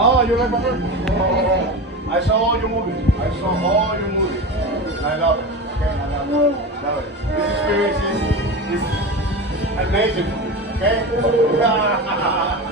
Oh, you like my work? Oh, I saw all your movies. I saw all your movies. And I love it. Okay, I love it. Love it. This experience is amazing for me. Okay?